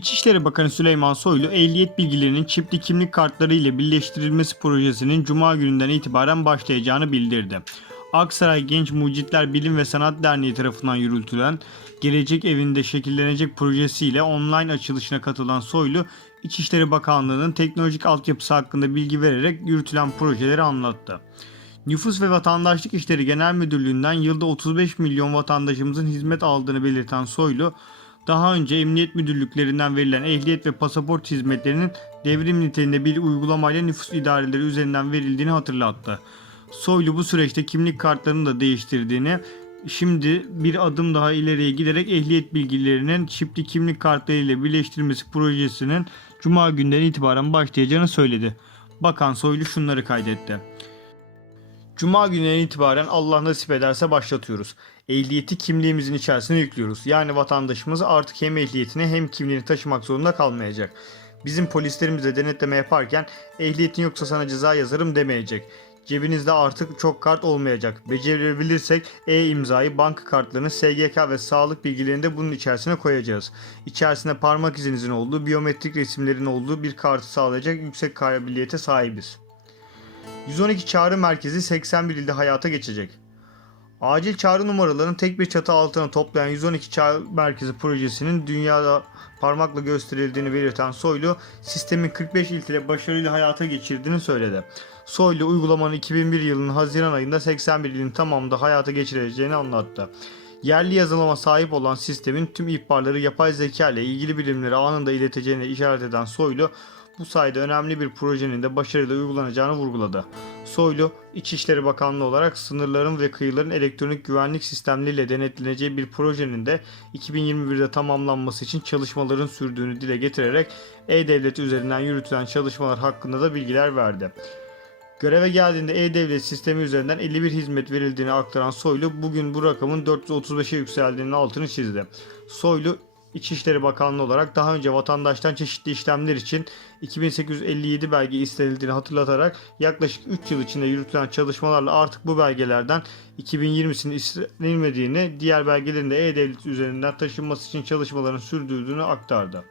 İçişleri Bakanı Süleyman Soylu, ehliyet bilgilerinin çipli kimlik kartları ile birleştirilmesi projesinin Cuma gününden itibaren başlayacağını bildirdi. Aksaray Genç Mucitler Bilim ve Sanat Derneği tarafından yürütülen Gelecek Evinde Şekillenecek projesiyle online açılışına katılan Soylu, İçişleri Bakanlığı'nın teknolojik altyapısı hakkında bilgi vererek yürütülen projeleri anlattı. Nüfus ve Vatandaşlık İşleri Genel Müdürlüğü'nden yılda 35 milyon vatandaşımızın hizmet aldığını belirten Soylu, daha önce emniyet müdürlüklerinden verilen ehliyet ve pasaport hizmetlerinin devrim niteliğinde bir uygulamayla nüfus idareleri üzerinden verildiğini hatırlattı. Soylu bu süreçte kimlik kartlarını da değiştirdiğini, şimdi bir adım daha ileriye giderek ehliyet bilgilerinin çipli kimlik kartları ile birleştirilmesi projesinin Cuma günden itibaren başlayacağını söyledi. Bakan Soylu şunları kaydetti. Cuma gününden itibaren Allah nasip ederse başlatıyoruz. Ehliyeti kimliğimizin içerisine yüklüyoruz. Yani vatandaşımız artık hem ehliyetini hem kimliğini taşımak zorunda kalmayacak. Bizim polislerimiz de denetleme yaparken ehliyetin yoksa sana ceza yazarım demeyecek. Cebinizde artık çok kart olmayacak. Becerebilirsek e-imzayı, banka kartlarını, SGK ve sağlık bilgilerini de bunun içerisine koyacağız. İçerisinde parmak izinizin olduğu, biyometrik resimlerin olduğu bir kartı sağlayacak yüksek kabiliyete sahibiz. 112 çağrı merkezi 81 ilde hayata geçecek. Acil çağrı numaralarını tek bir çatı altına toplayan 112 çağrı merkezi projesinin dünyada parmakla gösterildiğini belirten Soylu, sistemin 45 ilçede başarıyla hayata geçirdiğini söyledi. Soylu uygulamanın 2001 yılının Haziran ayında 81 ilin tamamında hayata geçirileceğini anlattı. Yerli yazılıma sahip olan sistemin tüm ihbarları yapay zeka ile ilgili bilimleri anında ileteceğine işaret eden Soylu, bu sayede önemli bir projenin de başarıyla uygulanacağını vurguladı. Soylu, İçişleri Bakanlığı olarak sınırların ve kıyıların elektronik güvenlik sistemleriyle denetleneceği bir projenin de 2021'de tamamlanması için çalışmaların sürdüğünü dile getirerek E-Devlet üzerinden yürütülen çalışmalar hakkında da bilgiler verdi. Göreve geldiğinde E-Devlet sistemi üzerinden 51 hizmet verildiğini aktaran Soylu bugün bu rakamın 435'e yükseldiğinin altını çizdi. Soylu İçişleri Bakanlığı olarak daha önce vatandaştan çeşitli işlemler için 2857 belge istenildiğini hatırlatarak yaklaşık 3 yıl içinde yürütülen çalışmalarla artık bu belgelerden 2020'sinin istenilmediğini, diğer belgelerin de E-Devlet üzerinden taşınması için çalışmaların sürdürdüğünü aktardı.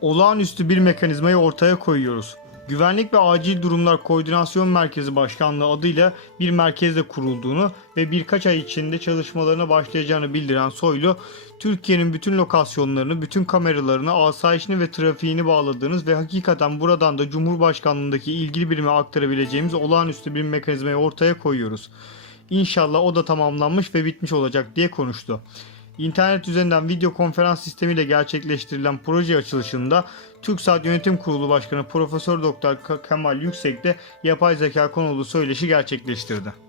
Olağanüstü bir mekanizmayı ortaya koyuyoruz. Güvenlik ve Acil Durumlar Koordinasyon Merkezi Başkanlığı adıyla bir merkezde kurulduğunu ve birkaç ay içinde çalışmalarına başlayacağını bildiren Soylu, Türkiye'nin bütün lokasyonlarını, bütün kameralarını, asayişini ve trafiğini bağladığınız ve hakikaten buradan da Cumhurbaşkanlığındaki ilgili birime aktarabileceğimiz olağanüstü bir mekanizmayı ortaya koyuyoruz. İnşallah o da tamamlanmış ve bitmiş olacak diye konuştu. İnternet üzerinden video konferans sistemiyle gerçekleştirilen proje açılışında TürkSat Yönetim Kurulu Başkanı Profesör Doktor Kemal Yüksek de yapay zeka konulu söyleşi gerçekleştirdi.